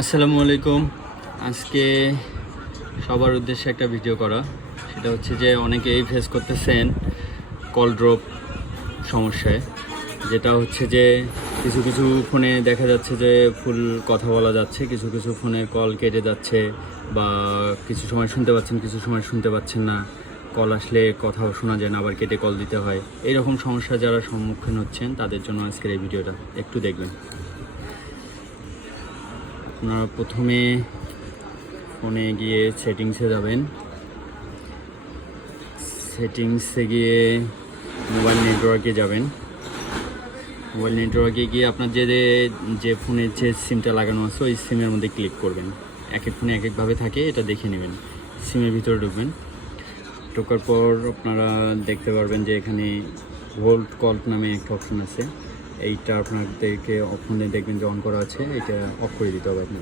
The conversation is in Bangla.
আসসালামু আলাইকুম। আজকে সবার উদ্দেশ্যে একটা ভিডিও করা, সেটা হচ্ছে যে অনেকেই ফেস করতেছেন কল ড্রপ সমস্যায়। যেটা হচ্ছে যে কিছু কিছু ফোনে দেখা যাচ্ছে যে ফুল কথা বলা যাচ্ছে, কিছু কিছু ফোনের কল কেটে যাচ্ছে, বা কিছু সময় শুনতে পাচ্ছেন, কিছু সময় শুনতে পাচ্ছেন না। কল আসলে কথাও শোনা যায় না, আবার কেটে কল দিতে হয়। এইরকম সমস্যা যারা সম্মুখীন হচ্ছেন তাদের জন্য আজকের এই ভিডিওটা একটু দেখবেন। আপনারা প্রথমে ফোনে গিয়ে সেটিংসে যাবেন। সেটিংসে গিয়ে মোবাইল নেটওয়ার্কে যাবেন। মোবাইল নেটওয়ার্কে গিয়ে আপনার যে ফোনের যে সিমটা লাগানো আছে ওই সিমের মধ্যে ক্লিক করবেন। এক এক ফোনে এক একভাবে থাকে, এটা দেখে নেবেন। সিমের ভিতরে ঢুকবেন। ঢোকার পর আপনারা দেখতে পারবেন যে এখানে ভোল্ট কল নামে একটা অপশন আছে। এইটা আপনাদেরকে ফোনে দেখবেন যে অন করা আছে, এটা অফ করে দিতে হবে আপনার।